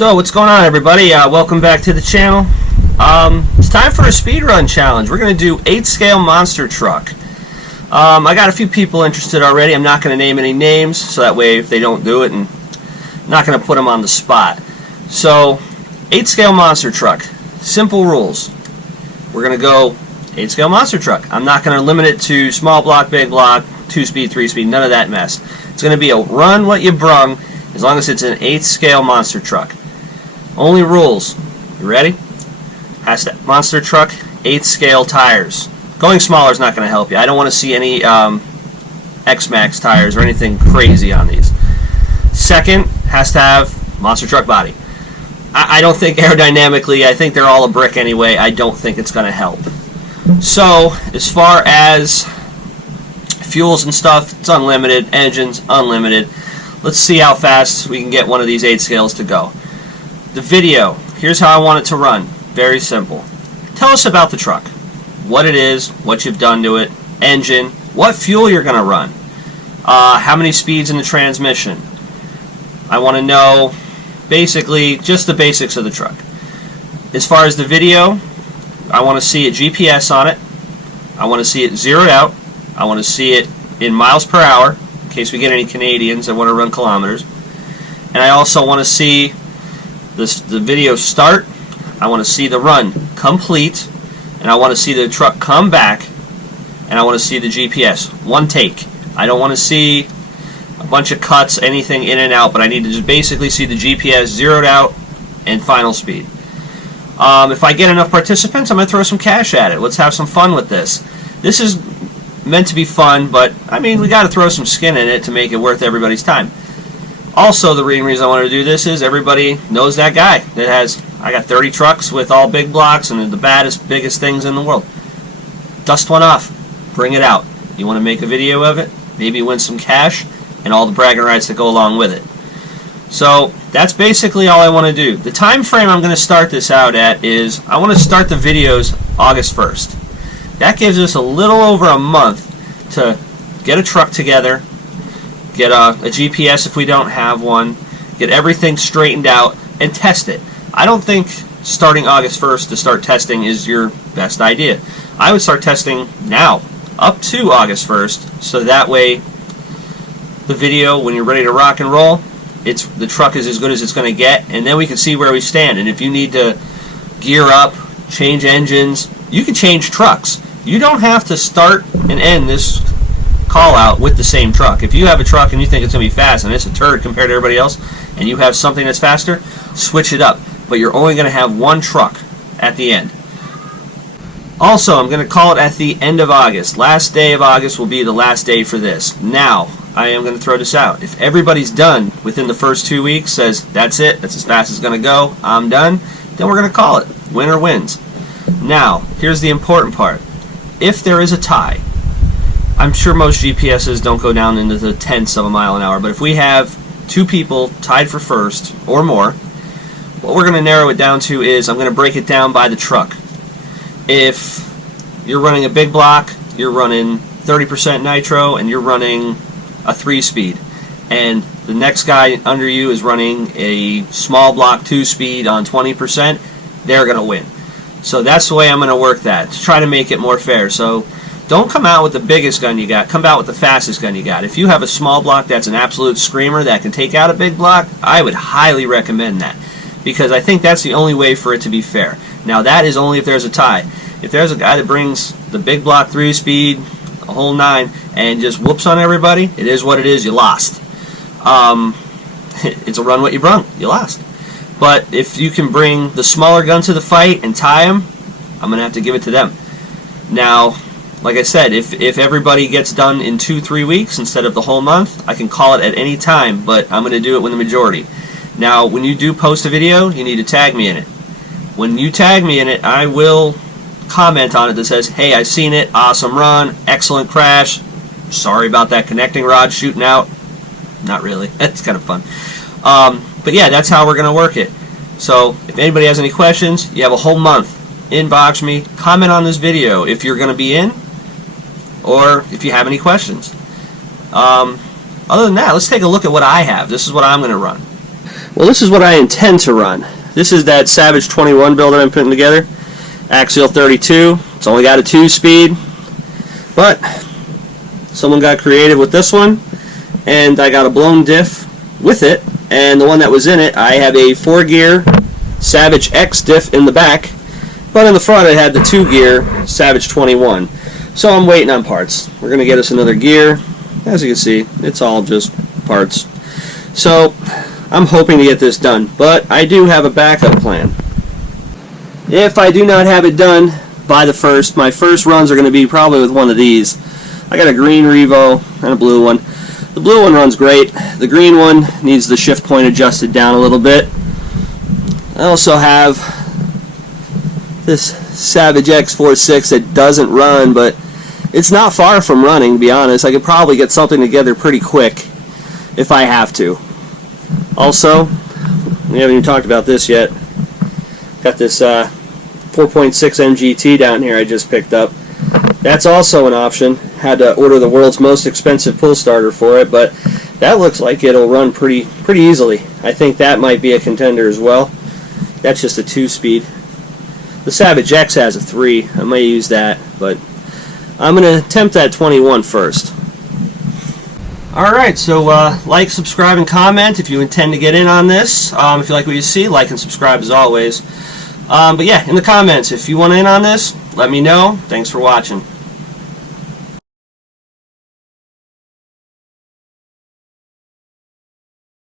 So what's going on, everybody? Welcome back to the channel. It's time for a speed run challenge. We're going to do 8-scale monster truck. I got a few people interested already. I'm not going to name any names, so that way if they don't do it, and I'm not going to put them on the spot. So 8-scale monster truck. Simple rules. We're going to go 8-scale monster truck. I'm not going to limit it to small block, big block, 2-speed, 3-speed, none of that mess. It's going to be a run what you brung, as long as it's an 8-scale monster truck. Only rules. You ready? Has to monster truck 8-scale tires. Going smaller is not going to help you. I don't want to see any X-Max tires or anything crazy on these. Second, has to have monster truck body. I don't think aerodynamically, I think they're all a brick anyway. I don't think it's going to help. So, as far as fuels and stuff, it's unlimited. Engines, unlimited. Let's see how fast we can get one of these 8 scales to go. The video, here's how I want it to run. Very simple. Tell us about the truck. What it is, what you've done to it, engine, what fuel you're going to run, how many speeds in the transmission. I want to know basically just the basics of the truck. As far as the video, I want to see a GPS on it. I want to see it zeroed out. I want to see it in miles per hour, in case we get any Canadians that want to run kilometers. And I also want to see the video start. I want to see the run complete, and I want to see the truck come back, and I want to see the GPS. One take. I don't want to see a bunch of cuts, anything in and out, but I need to just basically see the GPS zeroed out and final speed. If I get enough participants, I'm going to throw some cash at it. Let's have some fun with this. This is meant to be fun, but I mean, we got to throw some skin in it to make it worth everybody's time. Also, the reason I wanted to do this is everybody knows that guy that has, I got 30 trucks with all big blocks and the baddest, biggest things in the world. Dust one off. Bring it out. You want to make a video of it? Maybe win some cash and all the bragging rights that go along with it. So, that's basically all I want to do. The time frame I'm going to start this out at is, I want to start the videos August 1st. That gives us a little over a month to get a truck together, get a GPS if we don't have one, get everything straightened out, and test it. I don't think starting August 1st to start testing is your best idea. I would start testing now, up to August 1st, so that way the video, when you're ready to rock and roll, the truck is as good as it's going to get, and then we can see where we stand. And if you need to gear up, change engines, you can change trucks. You don't have to start and end this call out with the same truck. If you have a truck and you think it's going to be fast and it's a turd compared to everybody else, and you have something that's faster, switch it up. But you're only going to have one truck at the end. Also, I'm going to call it at the end of August. Last day of August will be the last day for this. Now, I am going to throw this out. If everybody's done within the first 2 weeks, says, that's it, that's as fast as it's going to go, I'm done, then we're going to call it. Winner wins. Now, here's the important part. If there is a tie, I'm sure most GPSs don't go down into the tenths of a mile an hour, but if we have 2 people tied for first or more, what we're going to narrow it down to is I'm going to break it down by the truck. If you're running a big block, you're running 30% nitro, and you're running a 3-speed, and the next guy under you is running a small block 2-speed on 20%, they're going to win. So that's the way I'm going to work that, to try to make it more fair. So don't come out with the biggest gun you got. Come out with the fastest gun you got. If you have a small block that's an absolute screamer that can take out a big block, I would highly recommend that, because I think that's the only way for it to be fair. Now, that is only if there's a tie. If there's a guy that brings the big block 3-speed, a whole 9, and just whoops on everybody, it is what it is. You lost. It's a run what you brung. You lost. But if you can bring the smaller gun to the fight and tie them, I'm going to have to give it to them. Now, like I said, if everybody gets done in 2-3 weeks instead of the whole month, I can call it at any time, but I'm going to do it with the majority. Now, when you do post a video, you need to tag me in it. When you tag me in it, I will comment on it that says, hey, I've seen it, awesome run, excellent crash, sorry about that connecting rod shooting out. Not really. It's kind of fun. But yeah, that's how we're going to work it. So if anybody has any questions, you have a whole month. Inbox me, comment on this video if you're going to be in, or if you have any questions. Other than that, let's take a look at what I have. This is what I'm going to run. Well, this is what I intend to run. This is that Savage 21 build that I'm putting together. Axial 32. It's only got a 2-speed, but someone got creative with this one, and I got a blown diff with it, and the one that was in it, I have a 4-gear Savage X diff in the back, but in the front I had the 2-gear Savage 21. So I'm waiting on parts. We're going to get us another gear. As you can see, it's all just parts. So I'm hoping to get this done, but I do have a backup plan. If I do not have it done by the first, my first runs are going to be probably with one of these. I got a green Revo and a blue one. The blue one runs great. The green one needs the shift point adjusted down a little bit. I also have this Savage X46 that doesn't run, but it's not far from running, to be honest. I could probably get something together pretty quick if I have to. Also, we haven't even talked about this yet. Got this 4.6 MGT down here I just picked up. That's also an option. Had to order the world's most expensive pull starter for it, but that looks like it'll run pretty easily. I think that might be a contender as well. That's just a 2-speed. The Savage X has a 3. I might use that, but I'm going to attempt that 21 first. Alright, so like, subscribe, and comment if you intend to get in on this. If you like what you see, like and subscribe as always. But yeah, in the comments, if you want in on this, let me know. Thanks for watching.